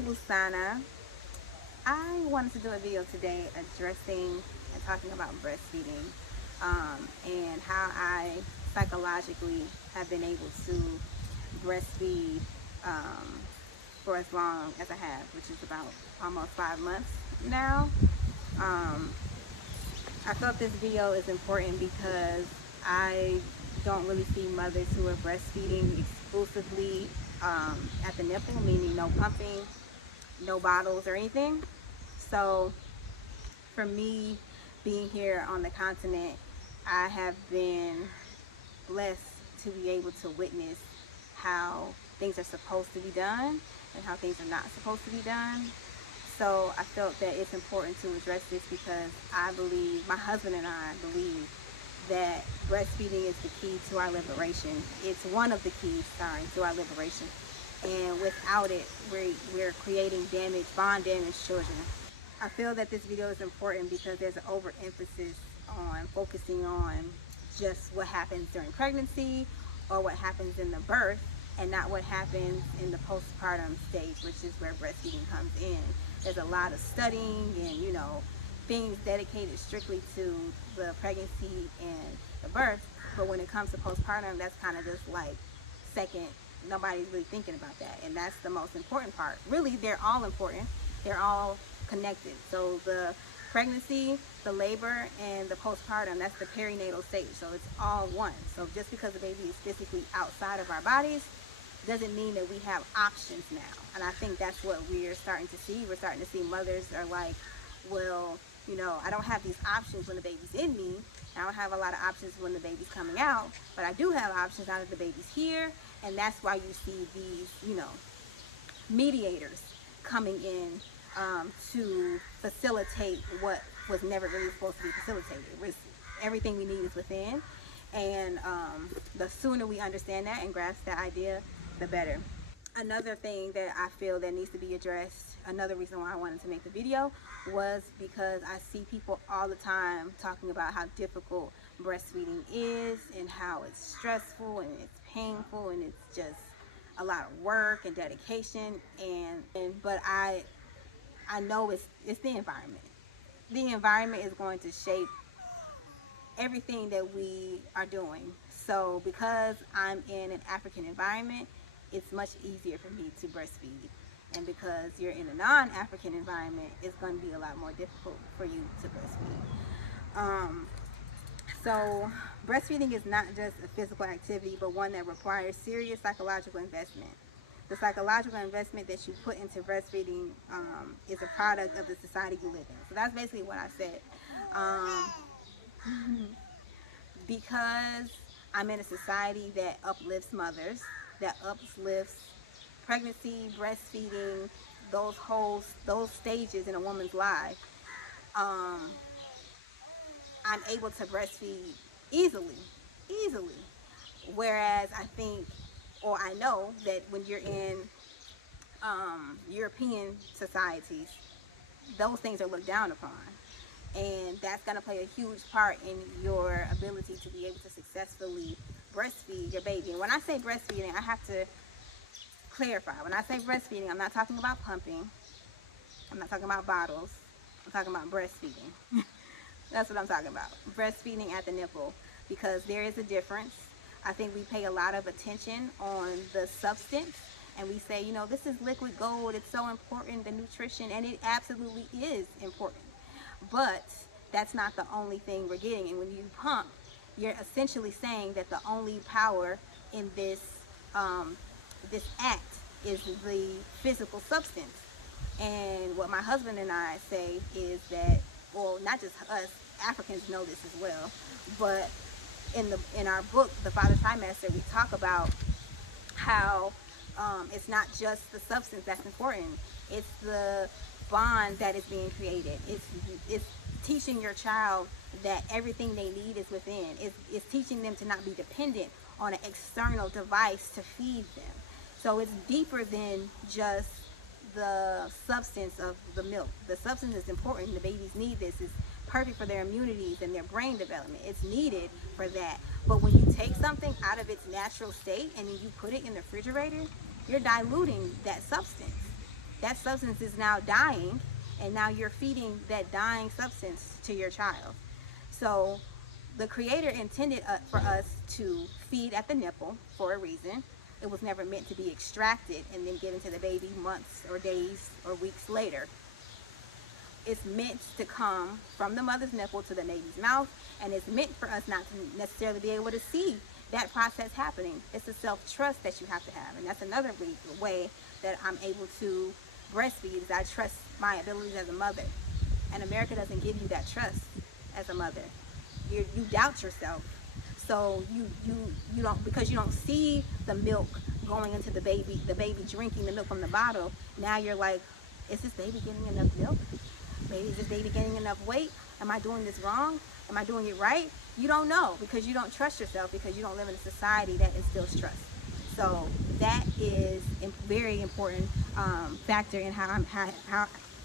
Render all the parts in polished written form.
Busana. I wanted to do a video today addressing and talking about breastfeeding and how I psychologically have been able to breastfeed for as long as I have, which is about almost 5 months now. Um, I felt this video is important because I don't really see mothers who are breastfeeding exclusively at the nipple, meaning no pumping, no bottles or anything. So for me, being here on the continent, I have been blessed to be able to witness how things are supposed to be done and how things are not supposed to be done. So I felt that it's important to address this because I believe, my husband and I believe, that breastfeeding is the key to our liberation. It's one of the keys, to our liberation. And without it, we're creating bond damaged children. I feel that this video is important because there's an overemphasis on focusing on just what happens during pregnancy or what happens in the birth, and not what happens in the postpartum stage, which is where breastfeeding comes in. There's a lot of studying and, things dedicated strictly to the pregnancy and the birth, but when it comes to postpartum, that's kind of just like second. Nobody's really thinking about that, and that's the most important part. Really, they're all important. They're all connected. So the pregnancy, the labor, and the postpartum, that's the perinatal stage. So it's all one. So just because the baby is physically outside of our bodies doesn't mean that we have options now. And I think that's what we're starting to see. We're starting to see mothers are like, well, I don't have these options when the baby's in me. I don't have a lot of options when the baby's coming out, but I do have options now that the baby's here. And that's why you see these, mediators coming in to facilitate what was never really supposed to be facilitated. Everything we need is within. And the sooner we understand that and grasp that idea, the better. Another thing that I feel that needs to be addressed, another reason why I wanted to make the video, was because I see people all the time talking about how difficult breastfeeding is and how it's stressful and it's painful and it's just a lot of work and dedication, but I know it's the environment. The environment is going to shape everything that we are doing. So because I'm in an African environment, it's much easier for me to breastfeed. And because you're in a non-African environment, it's going to be a lot more difficult for you to breastfeed. So breastfeeding is not just a physical activity, but one that requires serious psychological investment. The psychological investment that you put into breastfeeding is a product of the society you live in. So that's basically what I said. Because I'm in a society that uplifts mothers, that uplifts pregnancy, breastfeeding, those stages in a woman's life, I'm able to breastfeed easily. Whereas I know that when you're in European societies, those things are looked down upon. And that's going to play a huge part in your ability to be able to successfully breastfeed your baby. And when I say breastfeeding, I have to clarify. When I say breastfeeding, I'm not talking about pumping. I'm not talking about bottles. I'm talking about breastfeeding. That's what I'm talking about. Breastfeeding at the nipple, because there is a difference. I think we pay a lot of attention on the substance, and we say, this is liquid gold. It's so important, the nutrition, and it absolutely is important. But that's not the only thing we're getting. And when you pump, you're essentially saying that the only power in this act is the physical substance. And what my husband and I say is that, well, not just us, Africans know this as well, but in our book, The Father's Trimester, we talk about how it's not just the substance that's important. It's the bond that is being created. It's teaching your child that everything they need is within. It's teaching them to not be dependent on an external device to feed them. So it's deeper than just the substance of the milk. The substance is important. The babies need this. It's perfect for their immunities and their brain development. It's needed for that. But when you take something out of its natural state and then you put it in the refrigerator, you're diluting that substance. that substance is now dying, and now you're feeding that dying substance to your child. So the Creator intended for us to feed at the nipple for a reason. It was never meant to be extracted and then given to the baby months or days or weeks later. It's meant to come from the mother's nipple to the baby's mouth, and it's meant for us not to necessarily be able to see that process happening. It's a self-trust that you have to have, and that's another way that I'm able to breastfeed, is I trust my abilities as a mother. And America doesn't give you that trust as a mother. You doubt yourself. So you don't, because you don't see the milk going into the baby drinking the milk from the bottle. Now you're like, is this baby getting enough milk? Maybe is this baby getting enough weight? Am I doing this wrong? Am I doing it right? You don't know, because you don't trust yourself, because you don't live in a society that instills trust. So that is a very important factor in how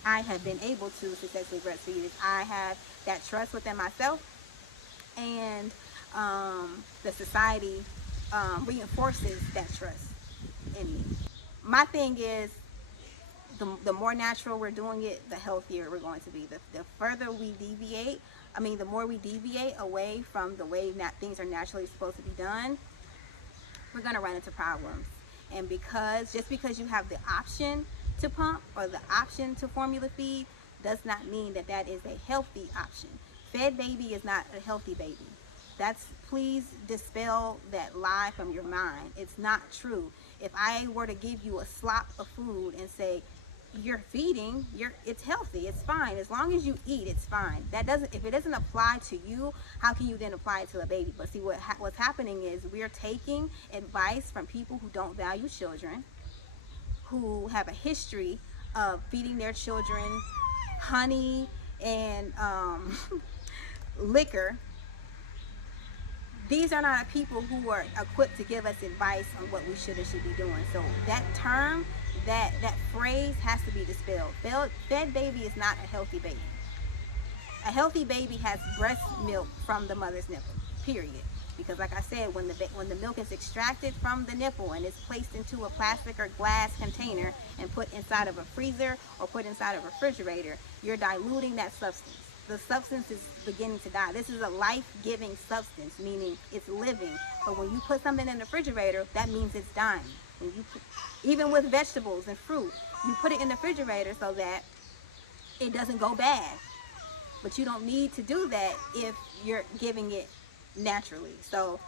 I have been able to successfully breastfeed. Is I have that trust within myself, and the society reinforces that trust in me. My thing is, the more natural we're doing it, the healthier we're going to be. The further we deviate, the more we deviate away from the way that things are naturally supposed to be done, we're going to run into problems. And just because you have the option to pump or the option to formula feed does not mean that that is a healthy option. Fed baby is not a healthy baby. Please dispel that lie from your mind. It's not true. If I were to give you a slop of food and say, you're feeding, it's healthy, it's fine, as long as you eat, it's fine. If it doesn't apply to you, how can you then apply it to a baby? But see, what's happening is we're taking advice from people who don't value children, who have a history of feeding their children honey and liquor. These are not people who are equipped to give us advice on what we should and should be doing. So that term, that phrase has to be dispelled. Fed baby is not a healthy baby. A healthy baby has breast milk from the mother's nipple, period. Because like I said, when the milk is extracted from the nipple and is placed into a plastic or glass container and put inside of a freezer or put inside of a refrigerator, you're diluting that substance. The substance is beginning to die. This is a life-giving substance, meaning it's living. But when you put something in the refrigerator, that means it's dying. Even with vegetables and fruit, you put it in the refrigerator so that it doesn't go bad. But you don't need to do that if you're giving it naturally. So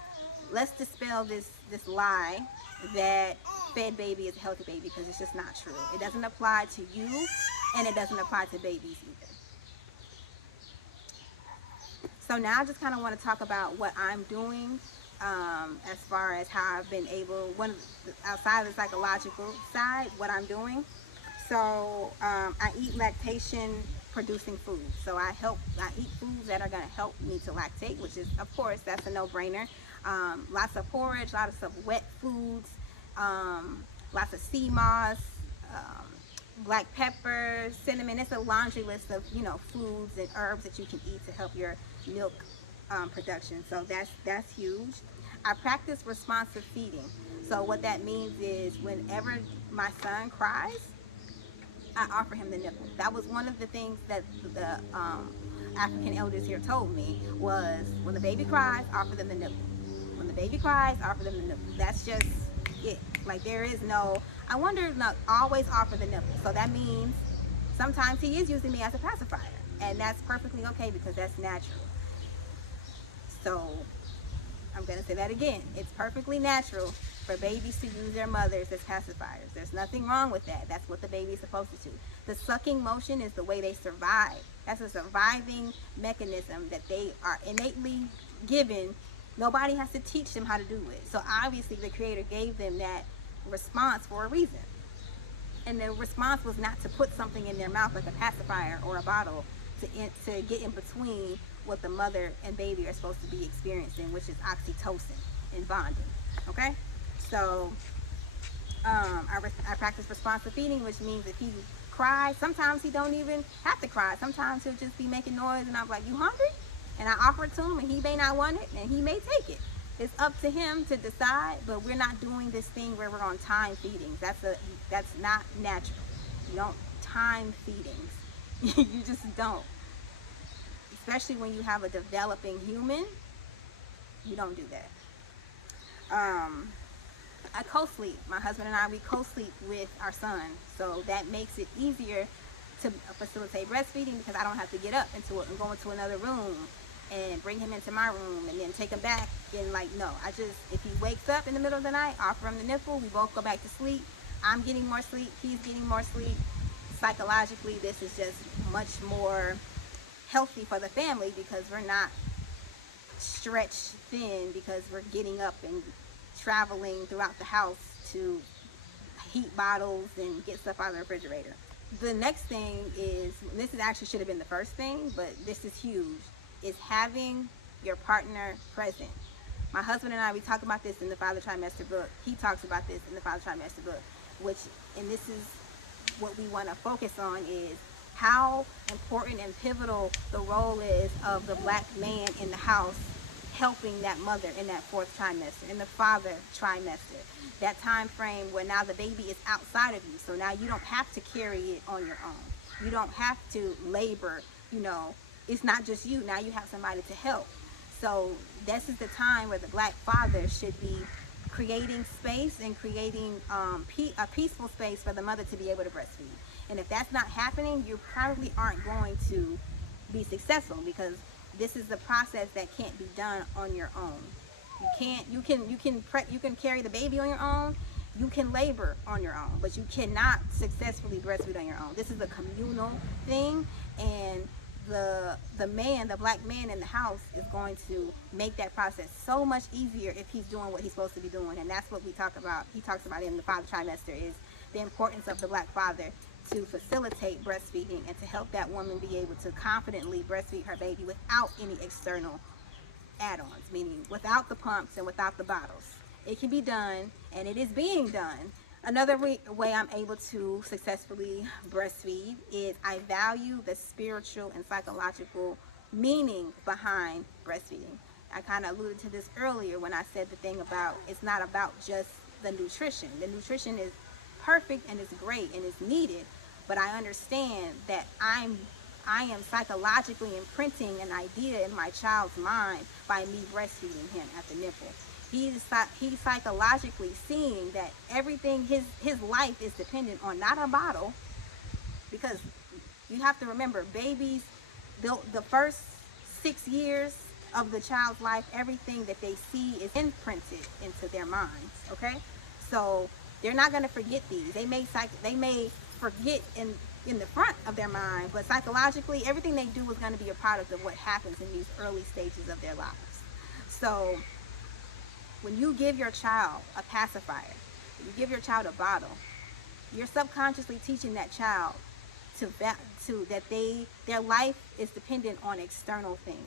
let's dispel this lie that fed baby is a healthy baby, because it's just not true. It doesn't apply to you, and it doesn't apply to babies either. So now I just kind of want to talk about what I'm doing as far as how I've been able, outside of the psychological side, what I'm doing. So I eat lactation producing foods. So I eat foods that are going to help me to lactate, which is, of course, that's a no-brainer. Lots of porridge, lots of wet foods, lots of sea moss, black pepper, cinnamon. It's a laundry list of foods and herbs that you can eat to help your milk production. So that's huge. I practice responsive feeding. So what that means is whenever my son cries, I offer him the nipple. That was one of the things that the African elders here told me, was when the baby cries, offer them the nipple. When the baby cries, offer them the nipple. That's just it. Like, there is no, I wonder, not always offer the nipple. So that means sometimes he is using me as a pacifier, and that's perfectly okay, because that's natural. So I'm going to say that again. It's perfectly natural for babies to use their mothers as pacifiers. There's nothing wrong with that. That's what the baby is supposed to do. The sucking motion is the way they survive. That's a surviving mechanism that they are innately given. Nobody has to teach them how to do it. So obviously the Creator gave them that response for a reason. And the response was not to put something in their mouth like a pacifier or a bottle to get in between what the mother and baby are supposed to be experiencing, which is oxytocin and bonding. Okay? So I practice responsive feeding, which means if he cries, sometimes he don't even have to cry. Sometimes he'll just be making noise, and I'm like, you hungry? And I offer it to him, and he may not want it, and he may take it. It's up to him to decide, but we're not doing this thing where we're on time feeding. That's not natural. You don't time feedings. You just don't. Especially when you have a developing human, you don't do that. I co-sleep. My husband and I, we co-sleep with our son. So that makes it easier to facilitate breastfeeding because I don't have to get up and go into another room and bring him into my room and then take him back. And like, no, if he wakes up in the middle of the night, offer him the nipple, we both go back to sleep. I'm getting more sleep, he's getting more sleep. Psychologically, this is just much more healthy for the family because we're not stretched thin because we're getting up and traveling throughout the house to heat bottles and get stuff out of the refrigerator. The next thing is, this is actually should have been the first thing, but this is huge, is having your partner present. My husband and I, we talk about this in the Father Trimester book. He talks about this in the Father Trimester book, and this is what we want to focus on, is how important and pivotal the role is of the black man in the house helping that mother in that fourth trimester, in the father trimester, that time frame where now the baby is outside of you. So now you don't have to carry it on your own. You don't have to labor, it's not just you. Now you have somebody to help. So this is the time where the black father should be creating space and creating a peaceful space for the mother to be able to breastfeed. And if that's not happening, you probably aren't going to be successful because this is a process that can't be done on your own. You can carry the baby on your own, you can labor on your own, but you cannot successfully breastfeed on your own. This is a communal thing, and the black man in the house is going to make that process so much easier if he's doing what he's supposed to be doing. And that's what we talk about. He talks about in the Father Trimester, is the importance of the black father to facilitate breastfeeding and to help that woman be able to confidently breastfeed her baby without any external add-ons, meaning without the pumps and without the bottles. It can be done, and it is being done. Another way I'm able to successfully breastfeed is I value the spiritual and psychological meaning behind breastfeeding. I kind of alluded to this earlier when I said the thing about it's not about just the nutrition. The nutrition is perfect and it's great and it's needed, but I understand that I am psychologically imprinting an idea in my child's mind by me breastfeeding him at the nipple. He's psychologically seeing that everything, his life is dependent on not a bottle, because you have to remember, babies, the first 6 years of the child's life, everything that they see is imprinted into their minds, okay? So they're not going to forget these. They may forget in the front of their mind, but psychologically, everything they do is going to be a product of what happens in these early stages of their lives. So when you give your child a pacifier, when you give your child a bottle, you're subconsciously teaching that child that their life is dependent on external things.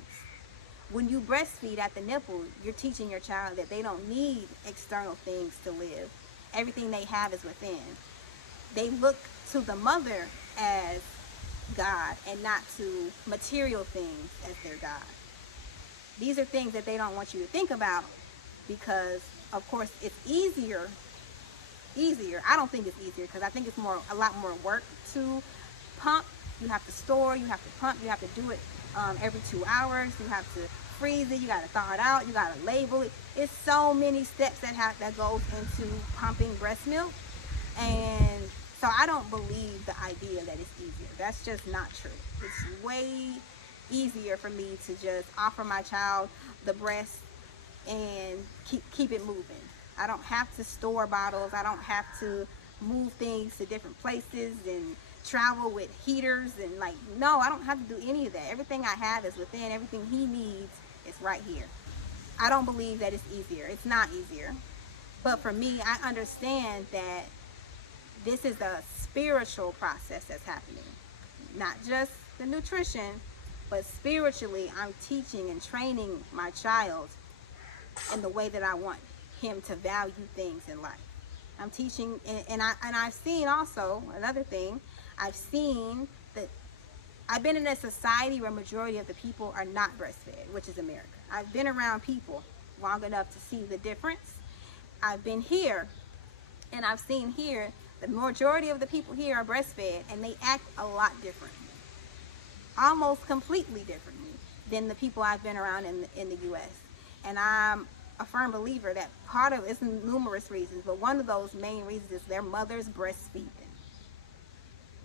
When you breastfeed at the nipple, you're teaching your child that they don't need external things to live. Everything they have is within. They look to the mother as God and not to material things as their God. These are things that they don't want you to think about because, of course, it's easier. I don't think it's easier because I think it's a lot more work to pump. You have to store, you have to pump, you have to do it every 2 hours. You have to freeze it, you got to thaw it out, you got to label it. It's so many steps that goes into pumping breast milk. And so I don't believe the idea that it's easier. That's just not true. It's way easier for me to just offer my child the breast and keep it moving. I don't have to store bottles. I don't have to move things to different places and travel with heaters and no, I don't have to do any of that. Everything I have is within. Everything he needs is right here. I don't believe that it's easier. It's not easier. But for me, I understand that this is a spiritual process that's happening. Not just the nutrition, but spiritually, I'm teaching and training my child in the way that I want him to value things in life. I'm teaching, and I've seen also, another thing, I've seen that I've been in a society where majority of the people are not breastfed, which is America. I've been around people long enough to see the difference. I've been here, and I've seen here The majority of the people here are breastfed, and they act a lot differently, almost completely differently than the people I've been around in the U.S. And I'm a firm believer that part of it's numerous reasons, but one of those main reasons is their mothers breastfeed them.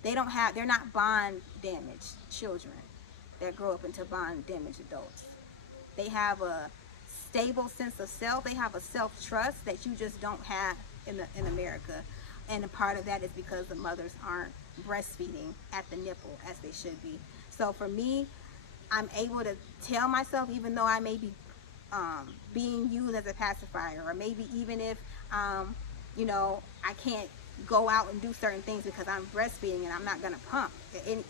They're not bond damaged children that grow up into bond damaged adults. They have a stable sense of self. They have a self-trust that you just don't have in America. And a part of that is because the mothers aren't breastfeeding at the nipple as they should be. So for me, I'm able to tell myself, even though I may be being used as a pacifier, or maybe even if I can't go out and do certain things because I'm breastfeeding and I'm not going to pump.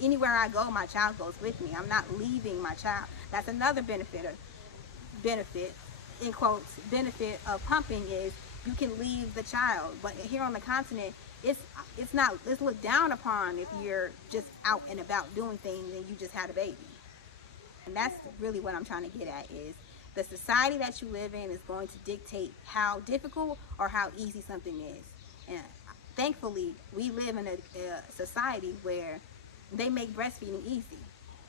Anywhere I go, my child goes with me. I'm not leaving my child. That's another benefit in quotes, benefit of pumping is you can leave the child. But here on the continent, it's looked down upon if you're just out and about doing things and you just had a baby. And that's really what I'm trying to get at is the society that you live in is going to dictate how difficult or how easy something is. And thankfully, we live in a society where they make breastfeeding easy.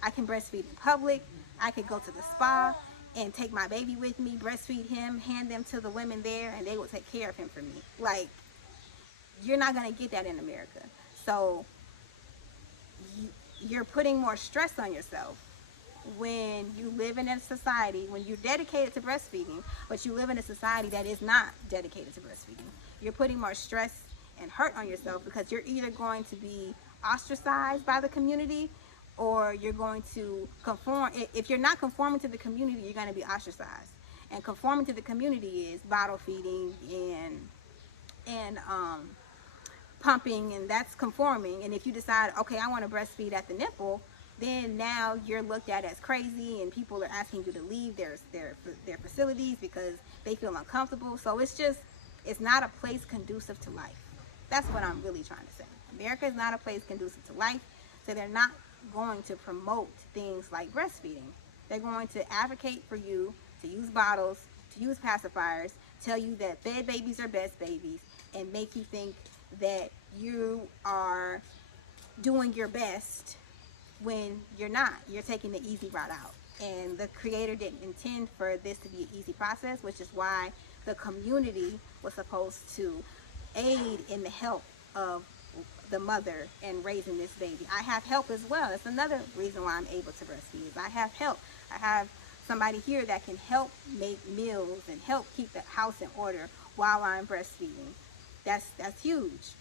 I can breastfeed in public. I could go to the spa and take my baby with me, breastfeed him, hand them to the women there, and they will take care of him for me. Like, you're not going to get that in America. So you're putting more stress on yourself when you live in a society, when you're dedicated to breastfeeding, but you live in a society that is not dedicated to breastfeeding. You're putting more stress and hurt on yourself because you're either going to be ostracized by the community or you're going to conform. If you're not conforming to the community, you're going to be ostracized. And conforming to the community is bottle feeding and pumping, and that's conforming. And if you decide, okay, I want to breastfeed at the nipple, then now you're looked at as crazy, and people are asking you to leave their facilities because they feel uncomfortable. So it's not a place conducive to life. That's what I'm really trying to say. America is not a place conducive to life, so they're not going to promote things like breastfeeding. They're going to advocate for you to use bottles, to use pacifiers, tell you that fed babies are best babies, and make you think that you are doing your best when you're not. You're taking the easy route out. And the Creator didn't intend for this to be an easy process, which is why the community was supposed to aid in the help of the mother in raising this baby. I have help as well. That's another reason why I'm able to breastfeed. Is I have help. I have somebody here that can help make meals and help keep the house in order while I'm breastfeeding. That's huge.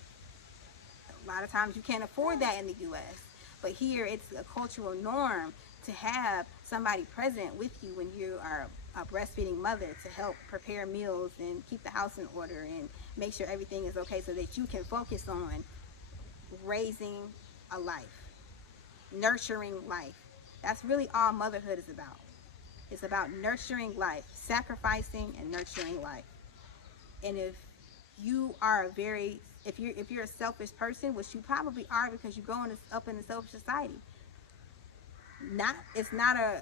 A lot of times you can't afford that in the U.S., but here it's a cultural norm to have somebody present with you when you are a breastfeeding mother to help prepare meals and keep the house in order and make sure everything is okay so that you can focus on raising a life, nurturing life. That's really all motherhood is about. It's about nurturing life, sacrificing and nurturing life. And if you are if you're a selfish person, which you probably are because you're growing up in a selfish society, it's not a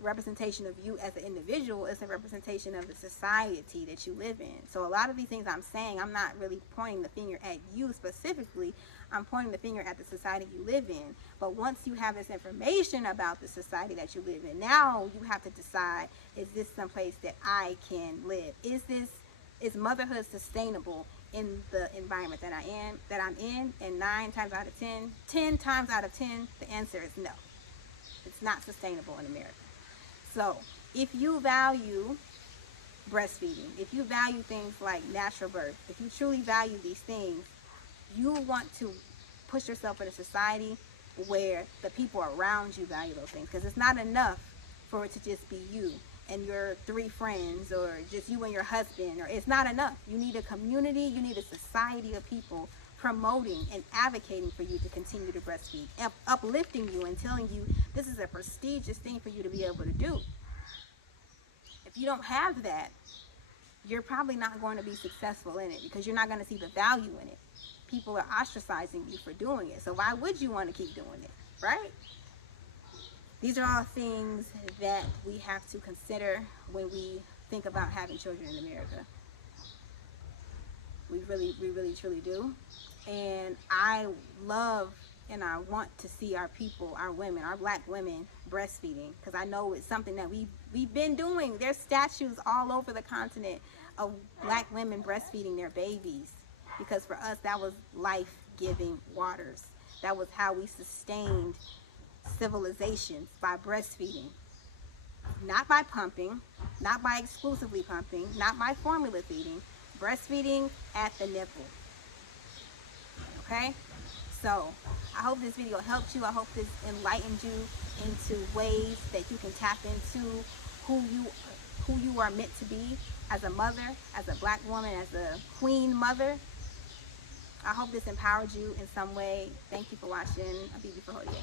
representation of you as an individual. It's a representation of the society that you live in. So a lot of these things I'm saying, I'm not really pointing the finger at you specifically. I'm pointing the finger at the society you live in. But once you have this information about the society that you live in, now you have to decide, is this someplace that I can live? Is motherhood sustainable in the environment that I'm in? And 10 times out of 10, the answer is no. It's not sustainable in America. So if you value breastfeeding, if you value things like natural birth, if you truly value these things, you want to push yourself in a society where the people around you value those things. Because it's not enough for it to just be you and your 3 friends, or just you and your husband, or it's not enough. You need a community, you need a society of people promoting and advocating for you to continue to breastfeed, uplifting you and telling you this is a prestigious thing for you to be able to do. If you don't have that, you're probably not going to be successful in it because you're not going to see the value in it. People are ostracizing you for doing it. So why would you want to keep doing it, right? These are all things that we have to consider when we think about having children in America. We really truly do. And I love and I want to see our people, our women, our black women breastfeeding, because I know it's something that we've been doing. There's statues all over the continent of black women breastfeeding their babies, because for us that was life-giving waters. That was how we sustained civilizations, by breastfeeding. Not by pumping, not by exclusively pumping, not by formula feeding, breastfeeding at the nipple. Okay? So, I hope this video helped you. I hope this enlightened you into ways that you can tap into who you are meant to be as a mother, as a black woman, as a queen mother. I hope this empowered you in some way. Thank you for watching. A BB for Hodie.